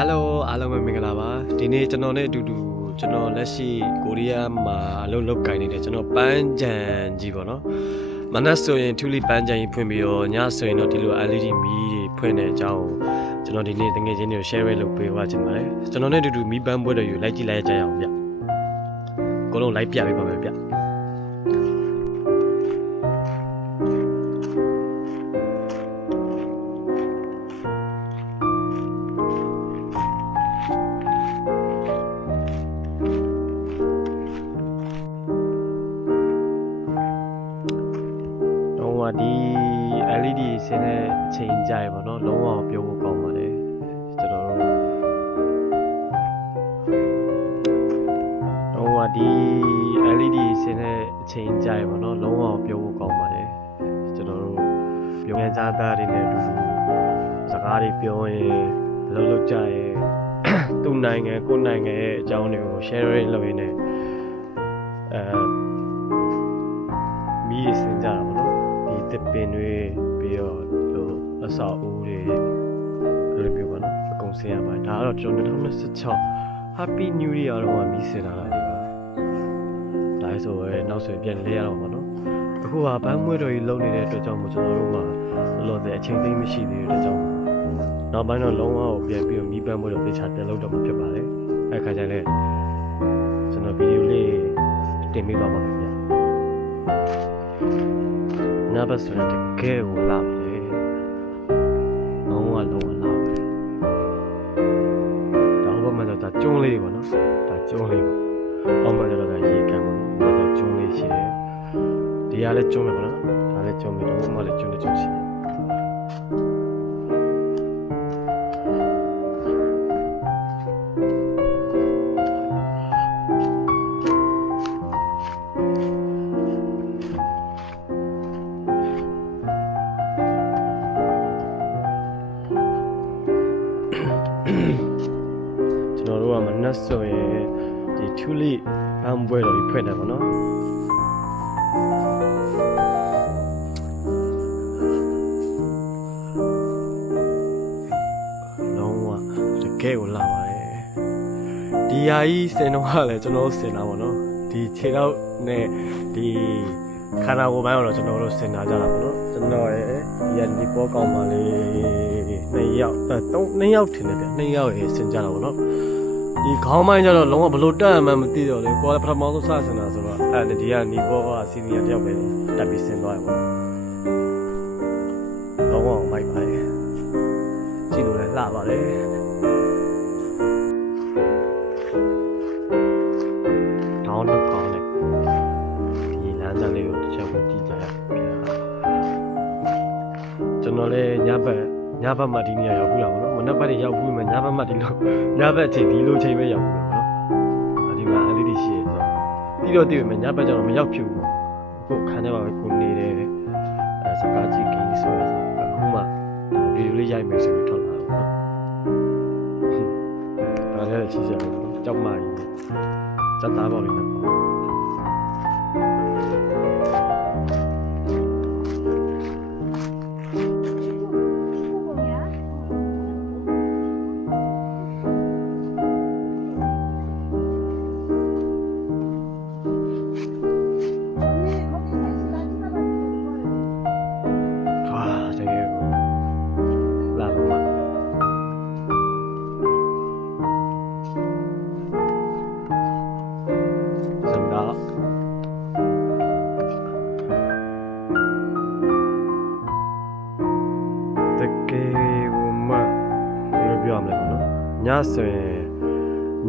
Hello အားလုံးပဲမင်္ဂလာပါဒီနေ့ကျွန်တော်နဲ့အတူတူကျွန်တော်လက်ရှိကိုရီးယားမှာအလုပ်လုပ်ကိုင်နေတဲ့ကျွန်တော်ပန်းချံကြီးပေါ့နော်မနက်ဆိုရင်ထူလီပန်းချံကြီးဖွင့်ပြီးတော့ညဆိုရင်တော့ဒီလို LED မီးတွေဖွင့်တဲ့အကြောင်းကျွန်တော်ဒီနေ့တကယ်ချင်းတွေကို share လုပ်ပေးပါချင်ပါတယ်ကျွန်တော်နဲ့အတူတူမီးပန်းပွဲတွေယူလိုက်ကြည့်လိုက်ကြရအောင်ဗျအကုန်လုံးလိုက်ပြပေးပါမယ်ဗျဒီ LED ဆင်းတဲ့အချိန်ကြရပါတော့လုံးဝပြောဖို့ကောင်းပါတယ်ကျွန်တော်တို့လုံးဝဒီ LED ဆင်းတဲ့အချိန်ကြရပါတော့လုံးဝပြောဖို့ကောင်းပါတယ်ကျွန်တော်တို့ပြောငန်းစားသားတွေနဲ့အတူတူစကားတွေပြောရင်ဘယ်လိုလုပ်ကြရဲသူ့နိုင်ငံကိုယ့်နိုင်ငံရဲ့အကြောင်းတွေကို sharing လုပ်ရင်းနဲ့မီးဆင်းကြတာပေါ့နော်တစ်ပင်တွေပြီးတော့လိုအဆောက်အဦတွေလိုမျိုးပါနော်အကုန်ဆင်းရပါတယ်ဒါကတော့ကျွန်တော်2026 Happy New Year တော့မီးဆင်းလာတာဒီပါဒါဆိုရင်နောက်ဆိုပြန်လဲရတော့မှာနော်အခုကပန်းမွေးတော်ကြီးလုံနေတဲ့အတွက်ကြောင့်မို့ကျွန်တော်တို့မှာလောဆယ်အချိန်သိမ်းမရှိသေးတဲ့အတွက်ကြောင့်နောက်ပိုင်းတော့လုံးဝကိုပြန်ပြီးမီးပန်းမွေးတော်သေချာတက်လို့တော့မှာဖြစ်ပါတယ်အဲ့ခါကျရင်ကျွန်တော်ဗီဒီယိုလေးတင်ပေးပါပါမယ်ဗျာညဘက်ဆိုရင်တကယ်ကိုလာပြီလုံးဝလာပြီဒါဟိုဘက်မှာတော့ကျုံးလေးတွေပေါ့နော်ဒါကျုံးလေးပေါ့အောက်မှာတော့ဒါရေကန်ပေါ့နော်ဒါကျုံးလေးရှိတယ်ဒီကလည်းကျုံးမယ်ပေါ့နော်ဒါလည်းကျုံးမယ်တော့ဟိုမှာလည်းကျုံးနေကျုံးရှိတယ်ကျွန်တော်တို့ကမနက်ဆိုရင်ဒီထူလီပန်းပွဲတော်ကြီးဖွင့်တယ်ပေါ့နော်လုံးဝတကယ်ကိုလာပါတယ်ဒီဟာကြီးစင်တော့ကလည်းကျွန်တော်စင်တာပေါ့နော်ဒီခြေတော့နဲ့ဒီခန္ဓာကိုယ်ပိုင်းတော့ကျွန်တော်တို့စင်တာကြတာပေါ့နော်ကျွန်တော်ရဲ့ဒီကဒီပေါ်ကောင်းပါလေ2ယောက်2ယောက်ထင်တယ်ဗျ2ယောက်ရေစင်ကြတာပေါ့နော်ဒီခေါင်းပိုင်းကျတော့လုံးဝဘလို့တက်မှမသိတော့လေကိုယ်ကပထမဆုံးစစင်တာဆိုတော့အဲ့ဒီကနေပေါ်ကစီနီယာတယောက်ပဲတက်ပြီးစင်သွားရပေါ့လုံးဝမိုက်ပါလေကြည့်လို့လည်းလှပါလေတောင်းတော့ကောင်းတယ်ဒီလမ်းကြလေးကိုတစ်ချက်ကိုကြည့်ကြရကျွန်တော်လည်းညဘက်မှဒီနေရာရောက်ဘူးလားပေါ့နော်မနက်ဘက်တွေရောက်ဘူးမှညဘက်မှဒီလိုညဘက်အချိန်ဒီလိုချိန်ပဲရောက်ဘူးပေါ့နော်ဒီမှာLEDရှိရဆိုတော့ပြီးတော့တည်မယ်ညဘက်ကျတော့မရောက်ဖြစ်ဘူးအခုခန်းထဲမှာပဲကိုနေတယ်စကားကြည့်ကိန်းဆိုရယ်အခုမှဗီဒီယိုလေးရိုက်မယ်ဆိုပြီးထွက်လာတာပေါ့နော်ဒါလည်းချီးကြတယ်ကြောက်မကြီးစက်သားပေါက်လေးနဲ့ပေါ့ညဆိုရင်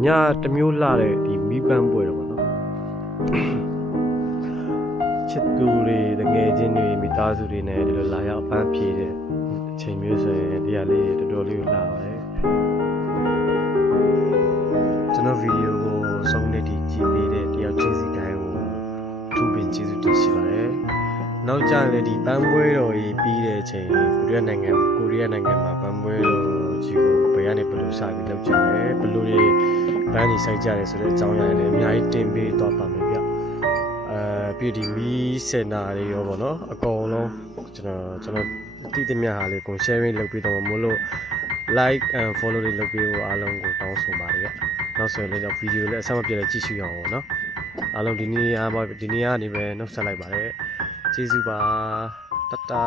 ညတစ်မျိုးလှတဲ့ဒီမီးပန်းပွဲတော့ပေါ့နော်ချစ်သူတွေတငယ်ချင်းတွေမိသားစုတွေနဲ့ဒီလိုလာရောက်ပန်းဖြေတဲ့အချိန်မျိုးဆိုရင်ဒီဟာလေးတော်တော်လေးကိုလှပါတယ်ကျွန်တော်ဗီဒီယိုကိုဆုံးနေဒီကြည့်ပေးတဲ့တယောက်ချင်းစီတိုင်းကိုသူ့ပင်ကျေးဇူးတင်ရှိပါတယ်နောက်ကျရင်ဒီပန်းပွဲတော်ကြီးပြီးတဲ့အချိန်ကိုရီးယားနိုင်ငံမှာပန်းပွဲတော်ကြီးကိုဘယ်ကနေဘယ်လိုစပြီးလုပ်ကြလဲဘယ်လိုတွေပန်းကြီးစိုက်ကြလဲဆိုတဲ့အကြောင်းအရာတွေအများကြီးတင်ပေးသွားပါမယ်ဗျပြီးဒီမီးစင်တာတွေရောပေါ့နော်အကုန်လုံးကျွန်တော်တိတိမြဟာလေးကို sharing လုပ်ပြီးတော့မလို့ like and follow တွေလုပ်ပေးဖို့အားလုံးကိုတောင်းဆိုပါတယ်ဗျနောက်ဆိုရင်လည်းဗီဒီယိုလည်းအဆက်မပြတ်လည်းကြည့်ရှုရအောင်ပေါ့နော်အားလုံးဒီနေ့ကနေပဲနှုတ်ဆက်လိုက်ပါတယ်ကျေးဇူးပါတတာ